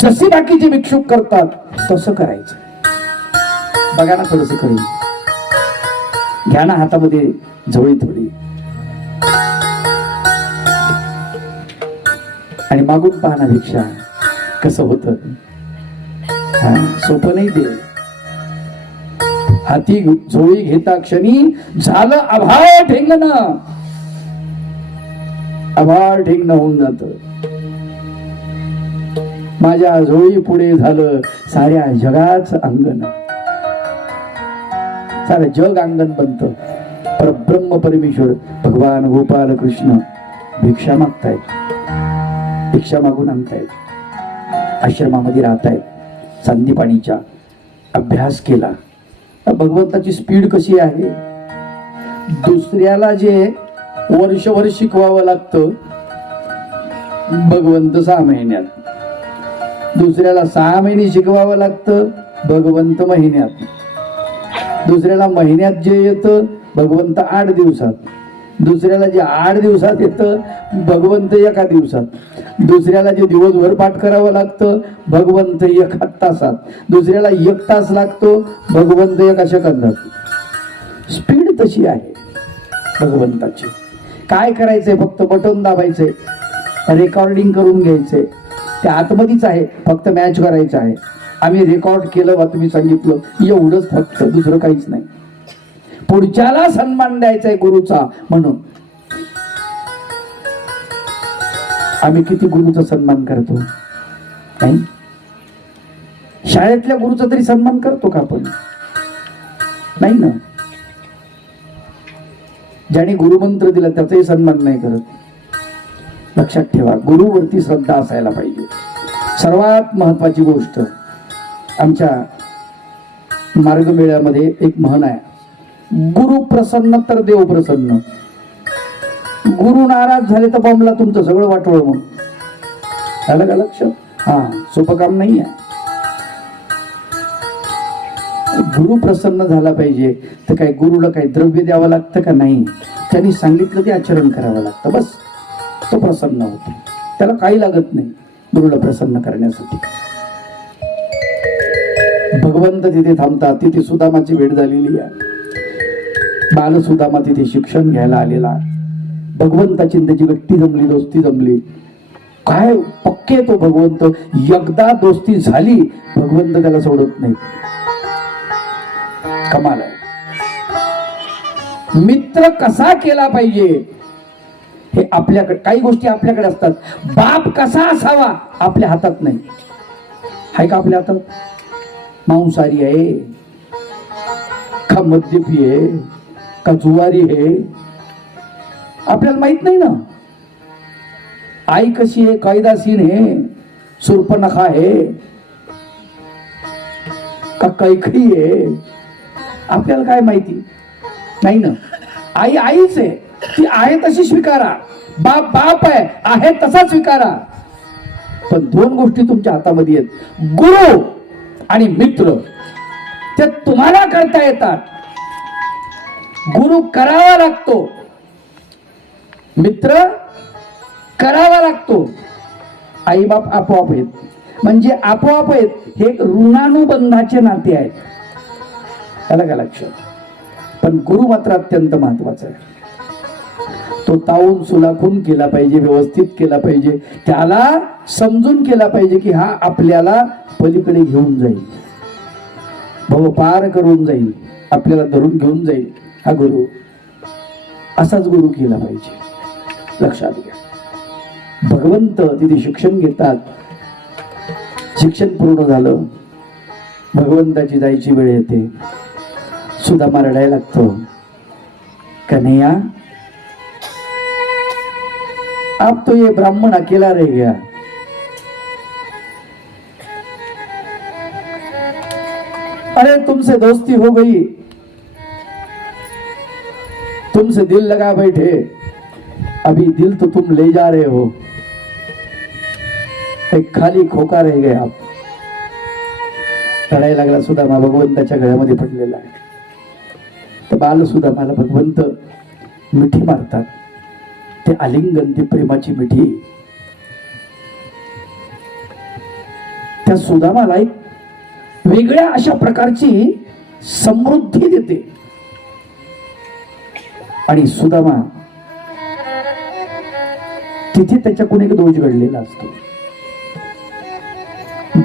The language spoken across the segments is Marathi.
जसे बाकीचे भिक्षुक करतात तसं करायचं. बघा ना थोडस करून, घ्या ना हातामध्ये झोळी थोडी आणि मागून पाहना भिक्षा कसं होतं. सोपं नाही ते. हाती झोळी घेता क्षणी झालं आभाळ ठेंगणं, आभाळ ठेंगणं होऊन जात. माझ्या झोळी पुढे झालं साऱ्या जगाच अंगण, सारं जग अंगण बनतं. परब्रह्म परमेश्वर भगवान गोपाल कृष्ण भिक्षा मागतायत, भिक्षा मागून आणतायत. आश्रमामध्ये राहतायत, सांदीपाणीच्या अभ्यास केला. भगवंताची स्पीड कशी आहे. दुसऱ्याला जे वर्षभर शिकवावं लागतं भगवंत 6 महिन्यात, दुसऱ्याला 6 महिने शिकवावं लागतं भगवंत महिन्यात, दुसऱ्याला महिन्यात जे येतं भगवंत 8 दिवसात, दुसऱ्याला जे 8 दिवसात येतं भगवंत 1 दिवसात, दुसऱ्याला जे दिवसभर पाठ करावं लागतं भगवंत 1 तासात, दुसऱ्याला 1 तास लागतो भगवंत 1 सेकंदात. स्पीड तशी आहे भगवंताची. काय करायचंय, फक्त बटन दाबायचंय, रेकॉर्डिंग करून घ्यायचंय. ते आतमध्येच आहे, फक्त मॅच करायचं आहे. आम्ही रेकॉर्ड केलं वा तुम्ही सांगितलं एवढंच फक्त, दुसरं काहीच नाही. पुढच्याला सन्मान द्यायचा आहे गुरुचा म्हणून. आम्ही किती गुरुचा सन्मान करतो नाही? शाळेतल्या गुरुचा तरी सन्मान करतो का आपण? नाही ना. ज्याने गुरुमंत्र दिला त्याचाही सन्मान नाही करत. लक्षात ठेवा, गुरुवरती श्रद्धा असायला पाहिजे. सर्वात महत्वाची गोष्ट, आमच्या मार्गमेळ्यामध्ये एक म्हण आहे, गुरु प्रसन्न तर देव प्रसन्न. गुरु नाराज झाले तर बॉम्बला तुमचं सगळं वाटवळ. मग आलं का लक्ष? सोपं काम नाही आहे. गुरु प्रसन्न झाला पाहिजे तर काय गुरुला काही द्रव्य द्यावं लागतं का? नाही. त्यांनी सांगितलं ते आचरण करावं लागतं, बस. तो प्रसन्न होतो, त्याला काही लागत नाही गुरुला प्रसन्न करण्यासाठी. भगवंत तिथे थांबतात. तिथे सुदामाची भेट झालेली आहे. बाल सुदामा तिथे शिक्षण घ्यायला आलेला. भगवंताची त्याची गट्टी जमली, दोस्ती जमली. काय पक्के तो भगवंत. एकदा दोस्ती झाली भगवंत त्याला सोडत नाही. कमाल आहे. मित्र कसा केला पाहिजे हे आपल्याकडे, काही गोष्टी आपल्याकडे असतात. बाप कसा असावा आपल्या हातात नाही. आहे का आपल्या हातात? मांसाहारी आहे का मद्यपी आहे का जुवारी आहे आपल्याला माहित नाही ना. आई कशी आहे, कायदासीन आहे, सुर्पनखा आहे का कैखी आहे आपल्याला काय माहिती नाही ना. आई आईच आहे, ती आहे तशी स्वीकारा. बाप बाप आहे तसा स्वीकारा. पण 2 गोष्टी तुमच्या हातामध्ये आहेत, गुरु आणि मित्र. ते तुम्हाला करता येतात. गुरु करावा लागतो, मित्र करावा लागतो. आई बाप आपोआप आहेत, म्हणजे आपोआप आहेत. हे ऋणानुबंधाचे नाते आहेत. त्याला का लक्षात? पण गुरु मात्र अत्यंत महत्वाचा आहे. तो तावून सुलाखून केला पाहिजे, व्यवस्थित केला पाहिजे. त्याला समजून केला पाहिजे की हा आपल्याला पलीकडे घेऊन जाईल, भव पार करून जाईल, आपल्याला धरून घेऊन जाईल. हा गुरु, असाच गुरु केला पाहिजे. लक्षात घ्या. भगवंत तिथे शिक्षण घेतात. शिक्षण पूर्ण झालं, भगवंताची जायची वेळ येते. सुदामा रडायला लागतो. कन्हैया, अब तो ये ब्राह्मण अकेला रह गया. अरे तुमसे दोस्ती हो गई, तुमसे दिल लगा बैठे, अभी दिल तो तुम ले जा रहे हो, एक खाली खोका रह गए आप. रडायला लागला सुदामा. भगवंताच्या गळ्यामध्ये पडलेला आहे. तर बाल सुदामाला भगवंत मिठी मारतात. ते आलिंगन, ती प्रेमाची मिठी. त्या सुदामाला एक वेगळ्या अशा प्रकारची समृद्धी देते. आणि सुदामा तिथे त्याच्याकडून एक दोष घडलेला असतो.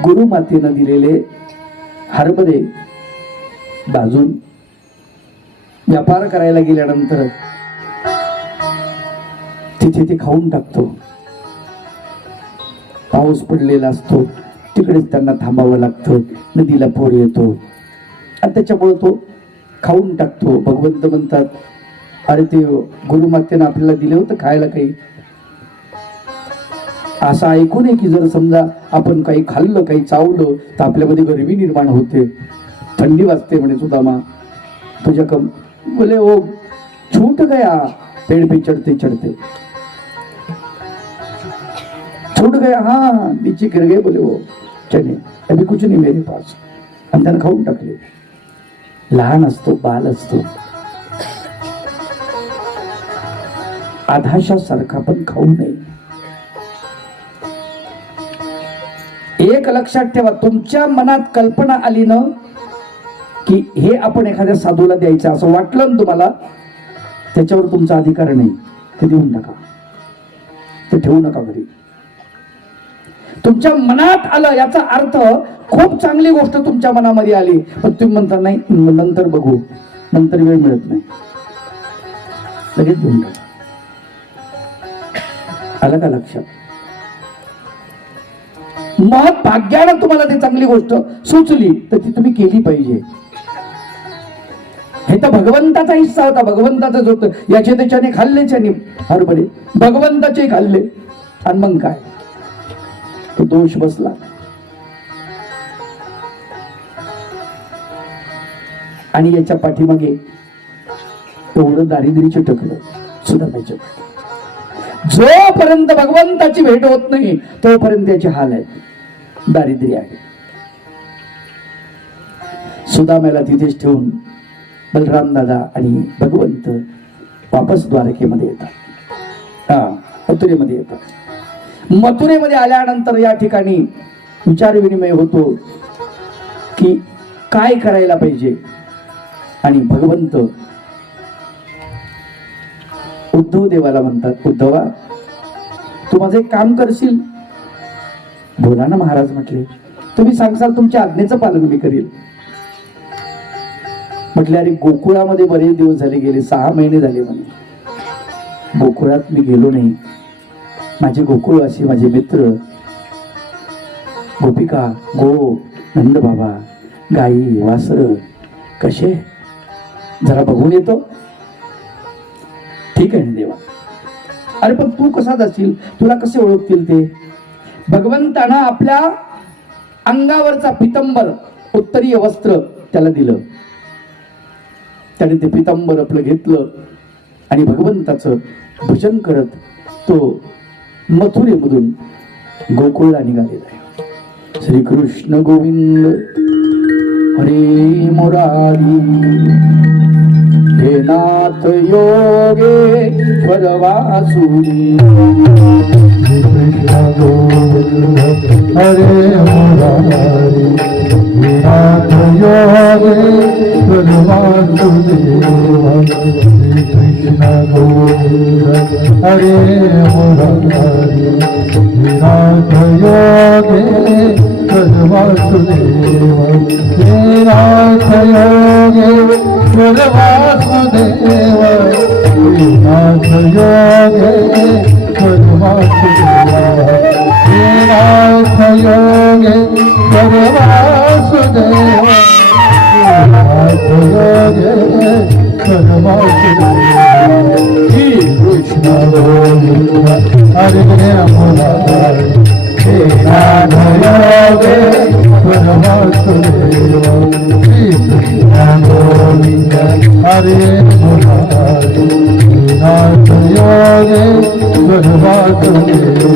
गुरुमातेनं दिलेले हरभरे भाजून व्यापार करायला गेल्यानंतर तिथे ते खाऊन टाकतो. पाऊस पडलेला असतो, तिकडेच त्यांना थांबावं लागतं. नदीला पूर येतो आणि त्याच्यामुळे तो खाऊन टाकतो. भगवंत म्हणतात, अरे ते गुरुमातेनं आपल्याला दिले होतं खायला काही. असं ऐकू नये की जर समजा आपण काही खाल्लं, काही चावलं तर आपल्यामध्ये गरमी निर्माण होते, थंडी वाजते. म्हणे सुदामा तुझ्या कम बोले ओ छूट गया पेड़ पे चढ़ते चढ़ते, छूट गया, हाँ नीचे गिर गए बोले वो चने, अभी कुछ नहीं मेरे पास. आणि त्यानं खाऊन टाकले. लहान असतो, बाल असतो, आधाशासारखा पण खाऊ नये. एक लक्षात ठेवा, तुमच्या मनात कल्पना आली ना की हे आपण एखाद्या साधूला द्यायचं असं वाटलं ना तुम्हाला, त्याच्यावर तुमचा अधिकार नाही, ते देऊन टाका, ते ठेवू नका घरी. तुमच्या मनात आलं याचा अर्थ खूप चांगली गोष्ट तुमच्या मनामध्ये आली, पण तुम्ही म्हणता नाही नंतर बघू, नंतर वेळ मिळत नाही, लगेच देऊन टाका. आलं का लक्षात? मग भाग्यानं तुम्हाला ती चांगली गोष्ट सुचली तर ती तुम्ही केली पाहिजे. हे तर भगवंताचा हिस्सा होता, भगवंताचंच होतं. याचे त्याच्याने खाल्लेच आणि हरभरे भगवंताचे खाल्ले आणि मग काय तो दोष बसला. आणि याच्या पाठीमागे एवढं दारिद्र्याचे टकलं सुदामाच्या. जोपर्यंत भगवंताची भेट होत नाही तोपर्यंत त्याचे हाल आहेत, दारिद्र्य आहे. सुदामाला तिथेच ठेवून बलराम दादा आणि भगवंत वापस द्वारकेमध्ये येतात, मथुरेमध्ये येतात. मथुरेमध्ये आल्यानंतर या ठिकाणी विचार विनिमय होतो की काय करायला पाहिजे. आणि भगवंत उद्धव देवाला म्हणतात, उद्धवा तू माझं एक काम करशील? बोला ना महाराज म्हटले. तुम्ही सांगसाल तुमच्या आज्ञेचं पालन मी करील. म्हटले अरे गोकुळामध्ये बरेच दिवस झाले, गेले 6 महिने झाले म्हणे गोकुळात मी गेलो नाही. माझे गोकुळवासी, माझे मित्र, गोपिका, गो, नंद बाबा, गाई, वासर कसे, जरा बघून येतो. ठीक आहे ना देवा. अरे पण तू कसा जाशील, तुला कसे ओळखतील ते? भगवंतानं आपल्या अंगावरचा पितंबर, उत्तरीय वस्त्र त्याला दिलं. त्याने ते पितंबर आपलं घेतलं आणि भगवंताचं भजन करत तो मथुरेमधून गोकुळला निघालेला आहे. श्रीकृष्ण गोविंद हरे मुरारी, हे नाथ योगेश्वर वासुदेव. कृष्ण गोविंद हरे मुरारी, हे नाथ योगेश्वर वासुदेव. कृष्ण गोविंद हरे मुरारी, हे नाथ योगेश्वर वासुदेव. हे नाथ योगेश्वर वासुदेव, हे नाथ योगेश्वर वासुदेव. हे नाथ योगेश्वर वासुदेव, हे नाथ योगेश्वर वासुदेव. श्री कृष्ण गोविंद हरे मुरारी, हे नाथ योगेश्वर वासुदेव. श्री कृष्ण गोविंद हरे मुरारी, हे नाथ योगेश्वर वासुदेव.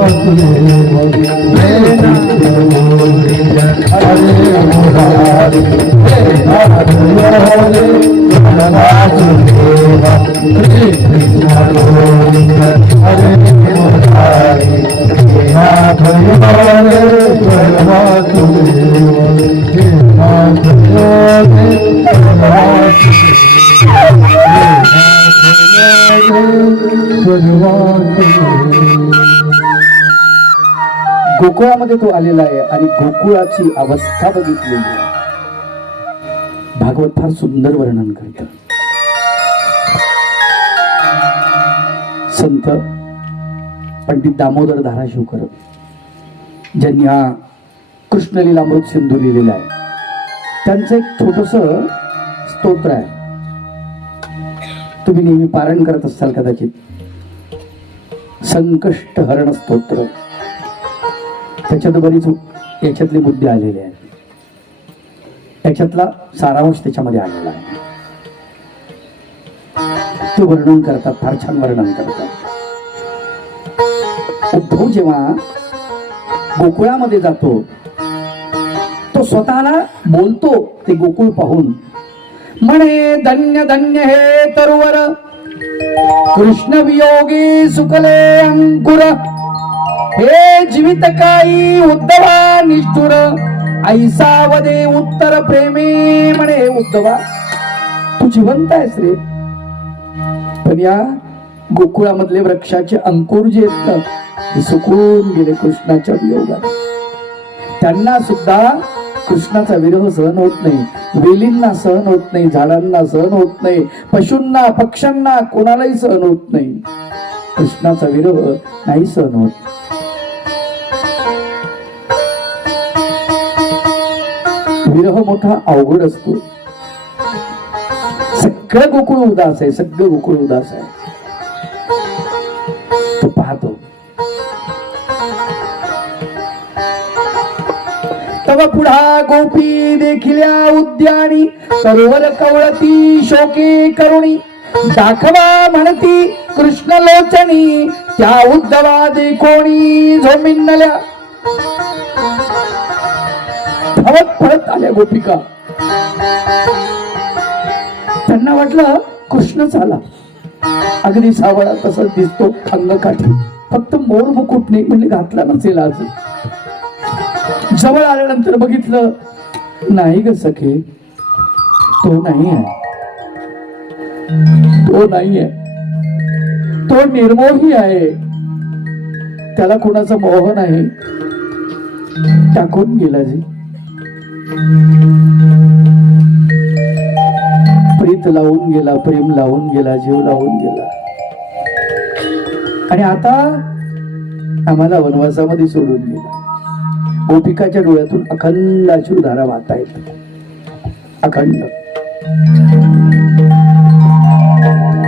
वासुदेव हे नाथ गोविंद हरे मुरारी हे नाथ योगे वासुदेव श्री कृष्ण गोविंद हरे मुरारी हे नाथ योगे वासुदेव हे नाथ योगे गोकुळामध्ये तो आलेला आहे आणि गोकुळाची अवस्था बघितलेली आहे. भागवत फार सुंदर वर्णन करत. संत पंडित दामोदर धाराशिवकर ज्यांनी हा कृष्णलीलामृत सिंधू लिहिलेला आहे, त्यांचं एक छोटस स्तोत्र आहे. तुम्ही नेहमी पारायण करत असाल कदाचित. संकष्ट हरण स्तोत्र. त्याच्यात बरीच याच्यातली बुद्धी आलेली आहे. याच्यातला सारांश त्याच्यामध्ये आलेला आहे. ते वर्णन करतात, फार छान वर्णन करतात. उद्धव जेव्हा गोकुळामध्ये जातो, तो स्वतःला बोलतो ते गोकुळ पाहून, म्हणे धन्य धन्य हे तरुवर कृष्ण वियोगी सुकले अंकुर, हे जीवित काही उद्धवा निष्ठुर, ऐसा वदे उत्तर प्रेमे. म्हणे उद्धवा तू जिवंत आहेस रे, पण या गोकुळामधले वृक्षाचे अंकुर जे आहेत ते सुकून गेले कृष्णाच्या वियोगात. त्यांना सुद्धा कृष्णाचा विरह सहन होत नाही. वेलींना सहन होत नाही, झाडांना सहन होत नाही, पशूंना पक्ष्यांना कोणालाही सहन होत नाही. कृष्णाचा विरह नाही सहन होत. विरह मोठा अवघड असतो. सगळं गोकुळ उदास आहे, सगळं गोकुळ उदास आहे. तो पाहतो. तव पुढा गोपी देखिल्या उद्यानी, सरोवर कवळती शोके करुणी, दाखवा म्हणती कृष्ण लोचनी, त्या उद्धवा देखोणी झोमिन्नल्या. धावत पळत आल्या गोपिका. त्यांना वाटलं कृष्णच आला. अगदी सावळा तसंच दिसतो, अंगकाठी, फक्त मोर मुकुट नाही, म्हणजे घातला नसेल आज. जवळ आल्यानंतर बघितलं, नाही ग सखे, तो नाही आहे, तो नाही आहे, तो निर्मोही आहे, त्याला कोणाचा मोह नाही, टाकून गेला जी. प्रीत लावून गेला, प्रेम लावून गेला, जीव लावून गेला, आणि आता आम्हाला वनवासामध्ये सोडून गेला. गोपिकाच्या डोळ्यातून अखंड अश्रुधारा वाहत आहेत, अखंड.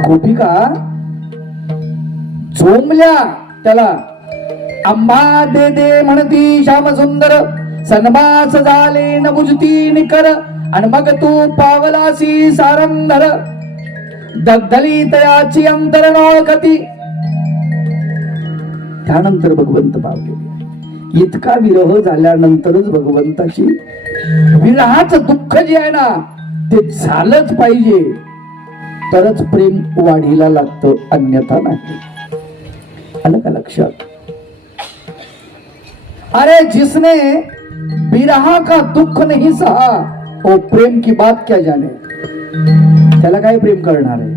गोपिका झोंबल्या त्याला. आंबा दे दे म्हणती श्याम सुंदर, सन्मास झाले न बुजती निकर, आणि मग तू पावलासी सारंधर, दग्धली तयाची अंतर नोळखती. त्यानंतर भगवंत पावले. इतका विरह झाल्यानंतरच भगवंताची विरहाचं दुःख जे आहे ना ते झालंच पाहिजे, तरच प्रेम वाढीला लागतं, अन्यथा नाही. आलं का लक्षात? अरे जिसने विरहा का दुःख नहीं सहा, वो प्रेम की बात क्या जाने. त्याला काय प्रेम करणार आहे?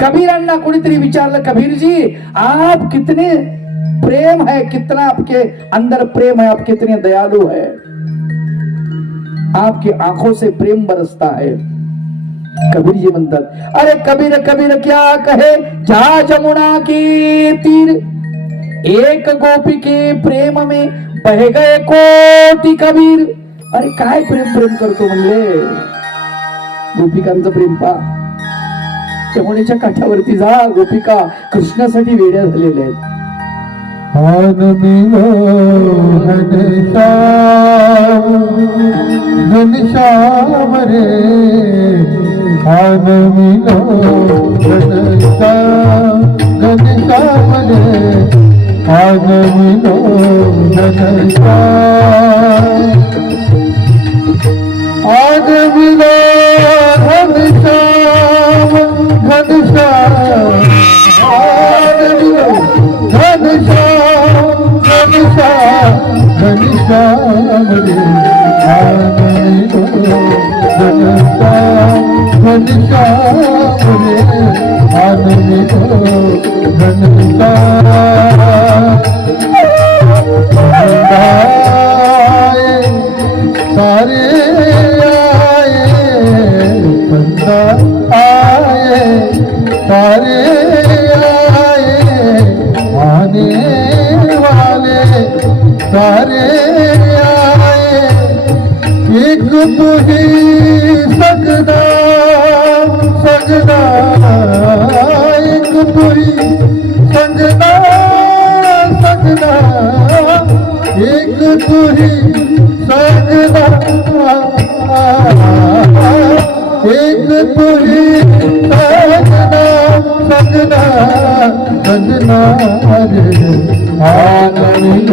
कबीरांना कोणीतरी विचारलं, कबीर जी आप कितने प्रेम है, कितना आपके अंदर प्रेम है, आप कितने दयालु है, आपकी आंखों से प्रेम बरसता है. कबीर जी म्हणतात, अरे कबीर कबीर क्या कहे, जा जमुना की तीर, एक गोपी के प्रेम में बह गए कोटी कबीर. अरे काय प्रेम प्रेम करतो म्हणले. गोपिकांचं प्रेम पा. यमुनेच्या काठावरती जा, गोपिका कृष्णासाठी वेड्या झालेल्या आहेत. घनश्याम रे घनश्याम रे घनश्याम आज मिलो घनश्याम घनश्याम आज मिलो घनश्याम घनश्याम घनश्याम रे आज मिलो घनश्याम घनश्याम रे आज मिलो घनश्याम तारे आए बंदा आए तारे आए आने वाले तारे आए एक तू ही सगदा सगदा एक तू ही सगदा सगदा एक तू ही सगदा एक तू ही सगदा सगदा सगदा रे आनंद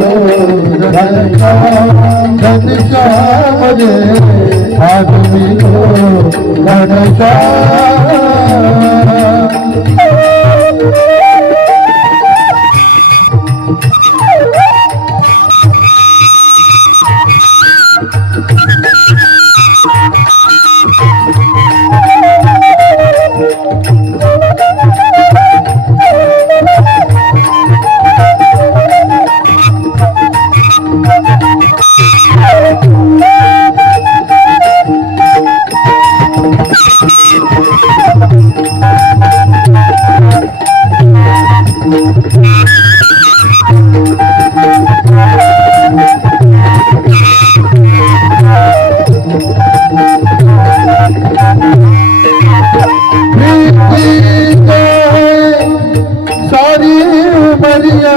घनश्याम घनश्याम रे आदमी घनश्याम सारी उमरिया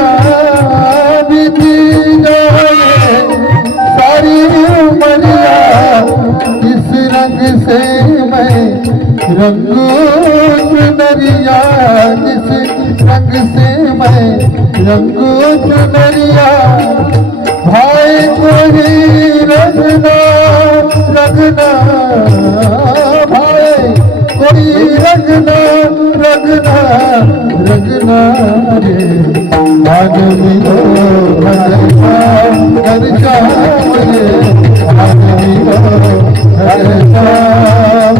बीती जाए सारी उमरिया इस रंग से मैं रंगू चुनरिया इस रंग से मैं रंगू चुनरिया भाई को ही रंगना रंगना भाई कोई रंगना रंगना रंगना रे आज मिलो घनश्याम घनश्याम रे आज मिलो घनश्याम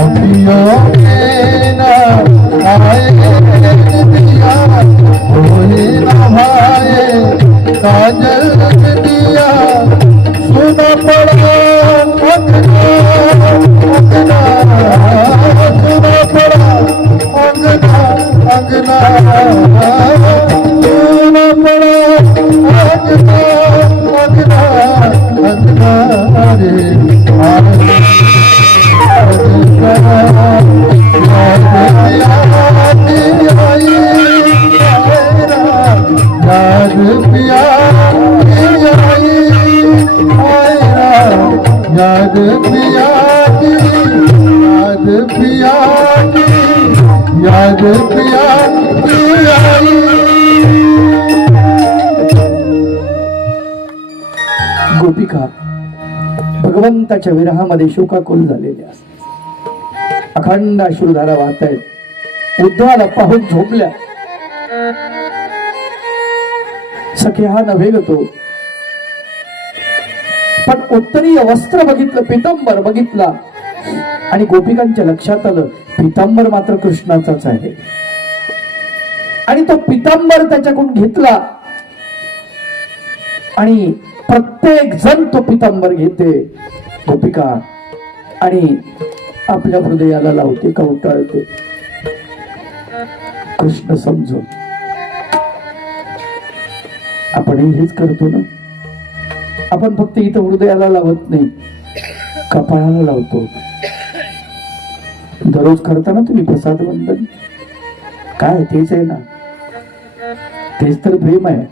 अभियों के ना आए दिया कोई ना भाए काजल दिया सुना पड़ा अंगना अंगना सुना पड़ा अंगना अंगना सुना पड़ा अंगना अंगना अंगना रे याद पिया याद पिया याद पिया याद पिया गोपिका भगवंताच्या विरहामध्ये शोकाकुल झालेल्या अखंड अश्रुधारा वाहत आहेत. उद्धवाला पाहून झोपल्या. सखे हा नव्हे ग तो, पण उत्तरीय वस्त्र बघितलं, पितांबर बघितला आणि गोपिकांच्या लक्षात आलं पितांबर मात्र कृष्णाचाच आहे. आणि तो पितांबर त्याच्याकडून घेतला आणि प्रत्येक जण तो पितांबर घेते गोपिका आणि आपल्या हृदयाला लावते, कवटाळते. कृष्ण समजून आपणही हेच करतो ना. आपण फक्त इथं हृदयाला लावत नाही, कपाळाला लावतो. दररोज करताना तुम्ही प्रसाद वंदन काय तेच आहे ना, तेच तर प्रेम आहे.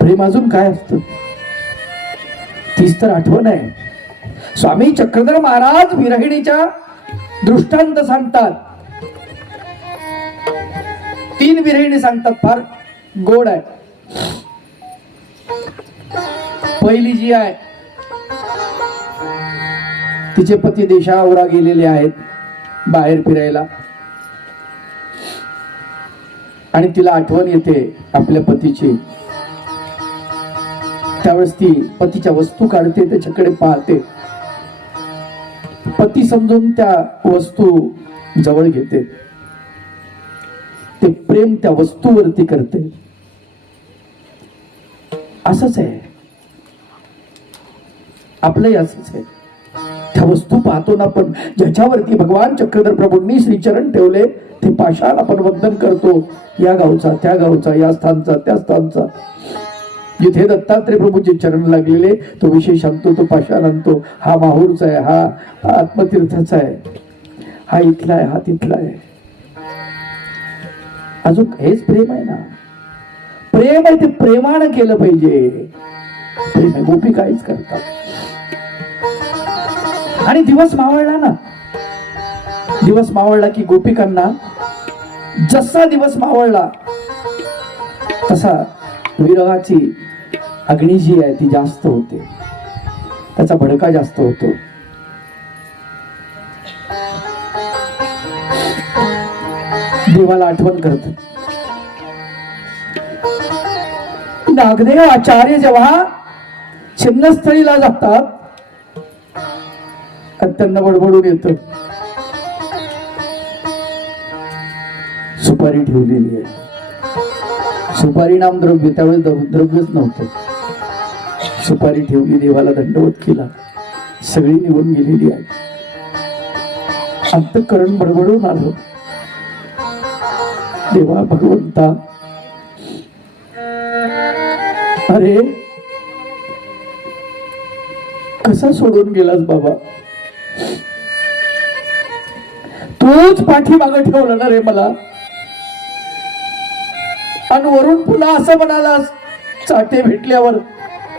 प्रेम अजून काय असतं, तीच तर आठवण आहे. स्वामी चक्रधर महाराज विरहिणीच्या दृष्टांत सांगतात. 3 विरहिणी सांगतात, फार गोड आहे. पहिली जी आहे तिचे पती देशावरा गेलेले आहेत बाहेर फिरायला, आणि तिला आठवण येते आपल्या पतीची. त्यावेळेस ती पतीच्या वस्तू काढते, त्याच्याकडे पाहते. पती समजून त्या वस्तू जवळ घेते. ते प्रेम त्या वस्तूवरती करते. असंच आहे आपलंही, असंच आहे. त्या वस्तू पाहतो ना आपण, ज्याच्यावरती भगवान चक्रधर प्रभूंनी श्रीचरण ठेवले ते पाषाण आपण वंदन करतो. या गावचा, त्या गावचा, या स्थानचा, त्या स्थानचा. जिथे दत्तात्रय प्रभूचे चरण लागलेले तो विशेष आणतो, तो पाषाण आणतो. हा माहूरचा आहे, हा आत्मतीर्थाचा आहे, हा इथला आहे, हा तिथला आहे. अजून हेच प्रेम आहे ना. प्रेम आहे ते प्रेमानं केलं पाहिजे. प्रेम आहे. गोपी काहीच करतात. आणि दिवस मावळला ना, दिवस मावळला की गोपिकांना जसा दिवस मावळला तसा विरहाची अग्नी जी आहे ती जास्त होते, त्याचा भडका जास्त होतो. देवाला आठवण करतात. नागदेव आचार्य जेव्हा छिन्नस्थळीला जातात आणि त्यांना बडबडून येतं, सुपारी ठेवलेली आहे. सुपारी नाम द्रव्य, त्यावेळेस द्रव्यच नव्हतं. सुपारी ठेवली, देवाला दंडवत केला, सगळी निघून गेलेली आहे. अंतःकरण बडबडून आलं, देवा भगवंता, अरे कसा सोडून गेलास बाबा, तूच पाठीमागं ठेवलं ना रे मला, आणि वरून पुन्हा असं म्हणालास चाटे भेटल्यावर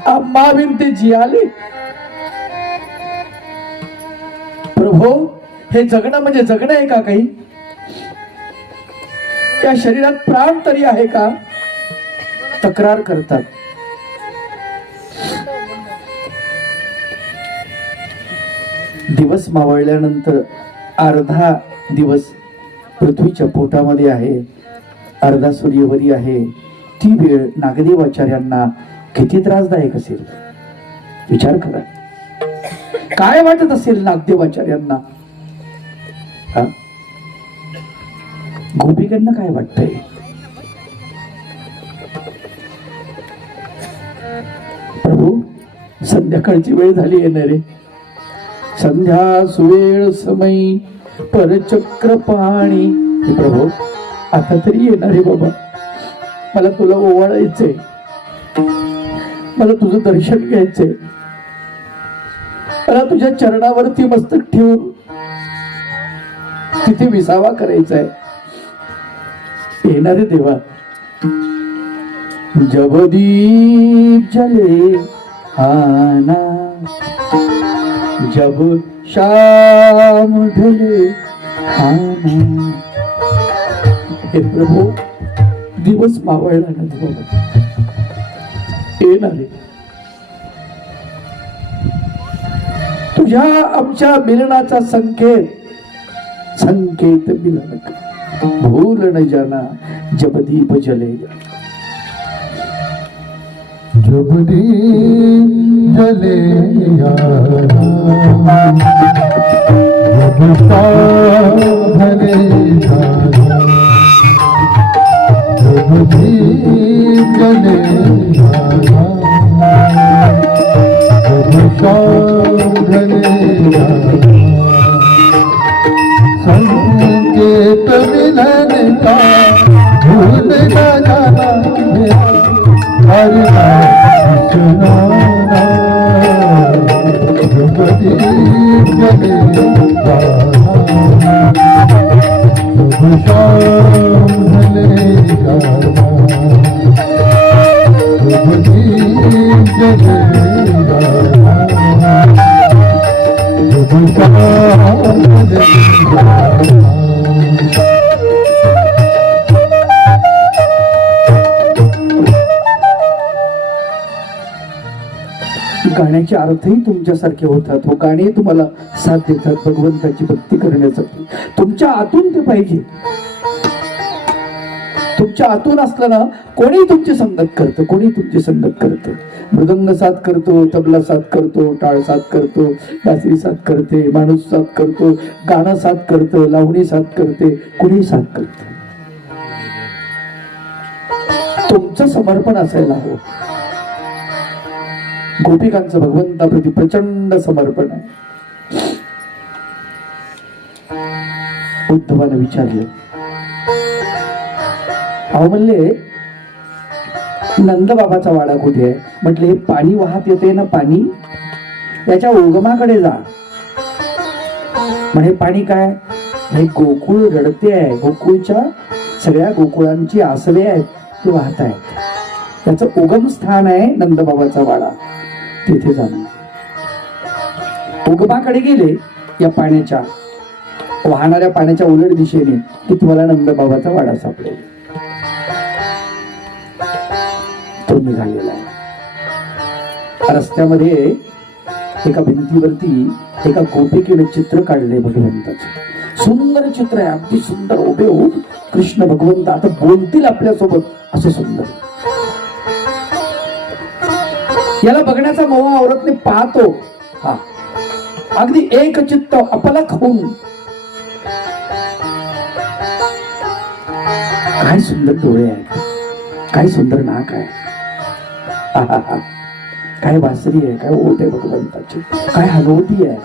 आम्हा बिनते जी आले. प्रभो, हे जगणं म्हणजे जगणं आहे का? काही त्या शरीरात प्राण तरी आहे का? तक्रार करतात. दिवस मावळल्यानंतर अर्धा दिवस पृथ्वीच्या पोटामध्ये आहे, अर्धा सूर्यवरी आहे. ती वेळ नागदेवाचार्यांना किती त्रासदायक असेल विचार करा. काय वाटत असेल नागदेवाचार्यांना? गोपिकांना काय वाटतंय? प्रभू, संध्याकाळची वेळ झाली आहे ना रे. संध्या सुवेळ समयी परचक्र पाणी. प्रभू, आता तरी येणार आहे बाबा, मला तुला ओवाळायचंय, मला तुझं दर्शन घ्यायचंय, मला तुझ्या चरणावरती मस्तक ठेवून तिथे विसावा करायचा आहे. येणारे देवा. जब दीप जले आना, जब शाम ढले आना. हे प्रभू, दिवस मावळला ना बाबा, येणारे तुझ्या आमच्या मिलनाचा संकेत, संकेत मिलन भूल न जाना जब दीप जलेगा. जब दीप जलेगा, जब शाम ढलेगा, जब दीप जलेगा, जब शाम ढलेगा, संकेत मिलन का भूल न जाना हरि सुनाना. जब दीप जलेगा, जब शाम ढलेगा, जब दीप जलेगा, जब शाम ढलेगा. गाण्याचे अर्थही तुमच्यासारखे होतात हो. गाणे तुम्हाला साथ देतात भगवंताची भक्ती करण्यासाठी. तुमच्या आतून ते पाहिजे. तुमच्या आतून असलं ना, कोणी तुमची संगत करतं, कोणी तुमची संगत करतं. मृदंग साथ करतो, तबला साथ करतो, टाळ साथ करतो, बासरी साथ करते, माणूस साथ करतो, गाणं साथ करतं, लावणी साथ करते, कुणी साथ करते. तुमचं समर्पण असायला हवं. गोपिकांचं भगवंताप्रती प्रचंड समर्पण आहे. उद्धवानं विचारलं, अहो म्हणले नंदबाबाचा वाडा कुठे आहे? म्हटले हे पाणी वाहत येते ना, पाणी त्याच्या उगमाकडे जा. म्हणे पाणी काय? हे गोकुळ रडते आहे, गोकुळच्या सगळ्या गोकुळांची आसवे आहेत ते वाहत आहेत. त्याचं उगम स्थान आहे नंदबाबाचा वाडा, तिथे जाणं. उगमाकडे गेले या पाण्याच्या, वाहणाऱ्या पाण्याच्या उलट दिशेने, की तुम्हाला नंदबाबाचा वाडा सापडेल. तो निघालेला आहे. रस्त्यामध्ये एका भिंतीवरती एका गोपिकेने चित्र काढले भगवंताचे. सुंदर चित्र आहे, अगदी सुंदर. उभे होऊन कृष्ण भगवंत आता बोलतील आपल्यासोबत असं सुंदर. याला बघण्याचा मोह आवरत नाही. पाहतो हा अगदी एक चित्त अपलक होऊन. काय सुंदर डोळे आहेत, काय सुंदर नाक आहे, काय बासरी आहे, काय ओठ आहे भगवंताची, काय हलवती आहे.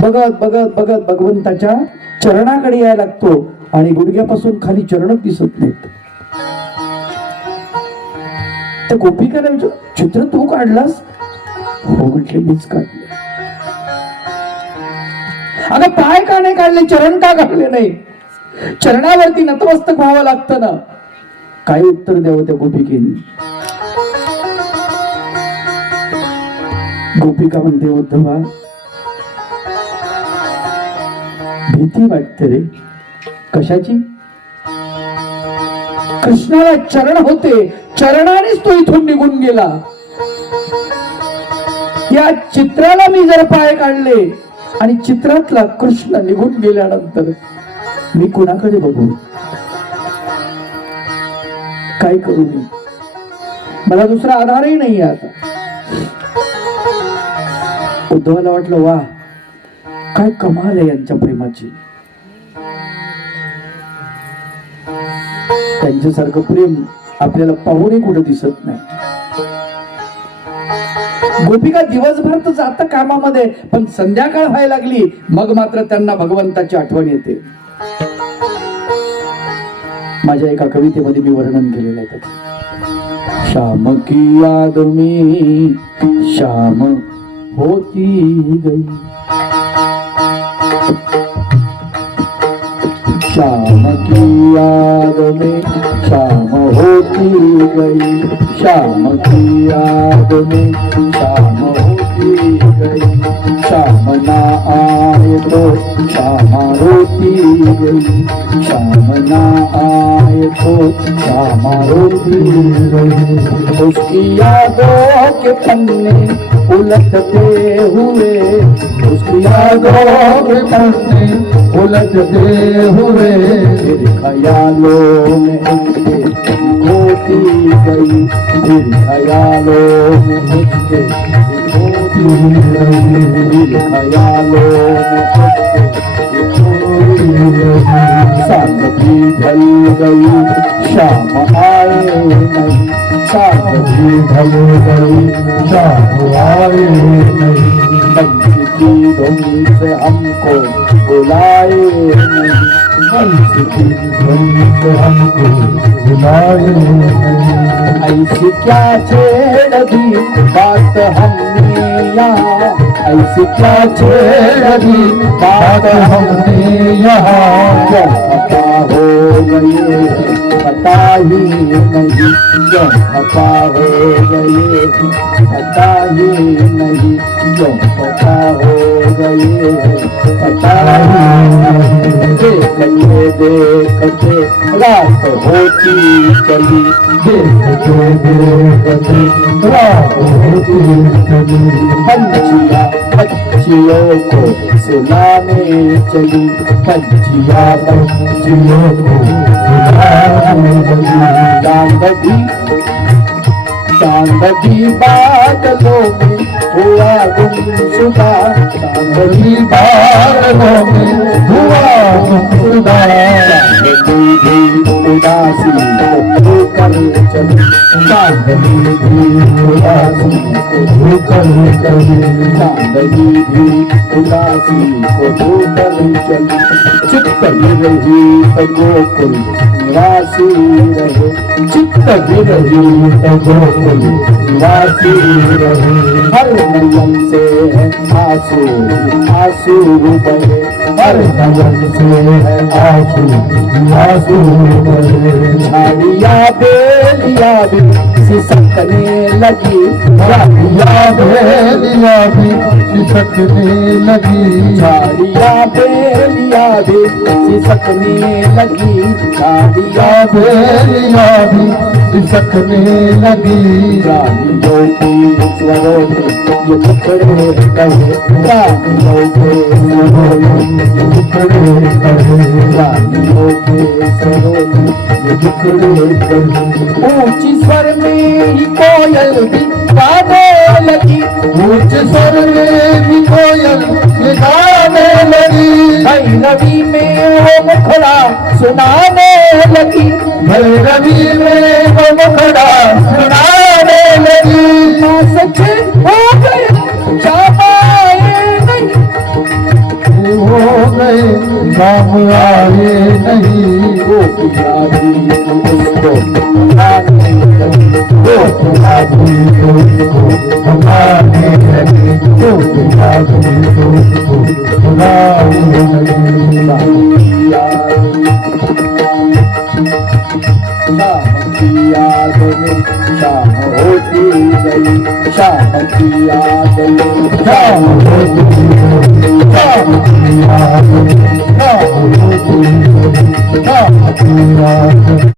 बघत बघत बघत भगवंताच्या चरणाकडे यायला लागतो आणि गुडघ्यापासून खाली चरणच दिसत नाहीत. तर गोपिकाला विचार, चित्र तू काढलास? हो म्हटले, मीच काढले. अगं पाय का नाही काढले, चरण का काढले नाही? चरणावरती नतमस्तक व्हावं लागतं ना. काय उत्तर द्यावं त्या गोपिकेने? गोपिका म्हणते, उद्धवा भीती वाटते रे. कशाची? कृष्णाला चरण होते, चरणानेच तो इथून निघून गेला. या चित्राला मी जर पाय काढले आणि चित्रातला कृष्ण निघून गेल्यानंतर मी कुणाकडे बघू? काय करू मी? मला दुसरा आधारही नाही आता. उद्धवाला वाटलं, वा काय कमाल आहे यांच्या प्रेमाची. त्यांच्यासारखं प्रेम आपल्याला पाहूनही कुठं दिसत नाही. गोपिका दिवसभर तर जातं कामामध्ये, पण संध्याकाळ व्हायला लागली मग मात्र त्यांना भगवंताची आठवण येते. माझ्या एका कवितेमध्ये मी वर्णन केलेलं आहे त्याचं. शाम की याद में शाम होती गई, शाम की याद में शाम होती गई, शाम की याद में शाम होती गई, शाम ना आए तो शाम रोती गई, शाम ना आए तो शाम रोती गई। उसकी यादों के पन्ने उलटते हुए, उसकी यादों के पन्ने उलटते हुए, फिर ख्यालों में उसके खोती गई, फिर ख्यालों में उसके खोती गई, फिर ख्यालों में उसके खोती गई। सांझ भी ढल गई शाम आए नहीं, सांझ भी ढल गई शाम आए नहीं, बंसी की धुन से हमको बुलाए नहीं, बंसी की धुन से हमको बुलाए नहीं। ऐसी क्या छेड़ दी बात हमने यहाँ, ऐसी क्या छेड़ दी बात हमने यहाँ, क्या खता हो गई पता ही नहीं क्यों खफा हो गए, पता ही नहीं क्यों खफा हो गए, पता ही देखते रात होती चली, देखते रात होती चली, पंछिया पक्षियों को सुनाने चली, पंछिया जियो को सुनाने लगी। चांदनी बादलों में हुआ गुमशुदा, चांदनी बादलों में हुआ गुमशुदा, चांदनी भी उदासी को कर चली, चांदनी भी उदासी को कर चली, चांदनी भी उदासी को कर चली, चित्त रही तो गोकुल निवासी रहे, चित्त रही तो गोकुल निवासी रहे, हर नयन से आंसू आंसू बहे, हर नयन से आंसू आंसू बहे, झाड़िया बेलिया भी सिसकने लगी, झाड़िया बेलिया भी सिसकने लगी, झाड़िया बेलिया भी सिसकने लगी, झाड़िया बेलिया भी सिसकने लगी, रानियों की स्वरों में ये टुकड़े कहे, रानियों के स्वरों में ये टुकड़े कहे, रानियों के स्वरों में ये टुकड़े कहे, ऊंची स्वर में ही कोयल भी गाने लगी, ऊंच स्वर में भी कोयल ये गाने लगी, भैरवी में वो मुखड़ा सुनाने लगी, भैरवी में वो मुखड़ा सुनाने लगी, ना सच हो गए शामाए नहीं, हो गए काम आए नहीं, वो पिया भी उसको आने लगी, वो पिया भी उसको हमारे लगी, वो पिया भी उसको हमारे लगी, शाम की याद में शाम होती गई, शाम की याद में शाम होती गई, शाम की याद, शाम होती गई, शाम की याद।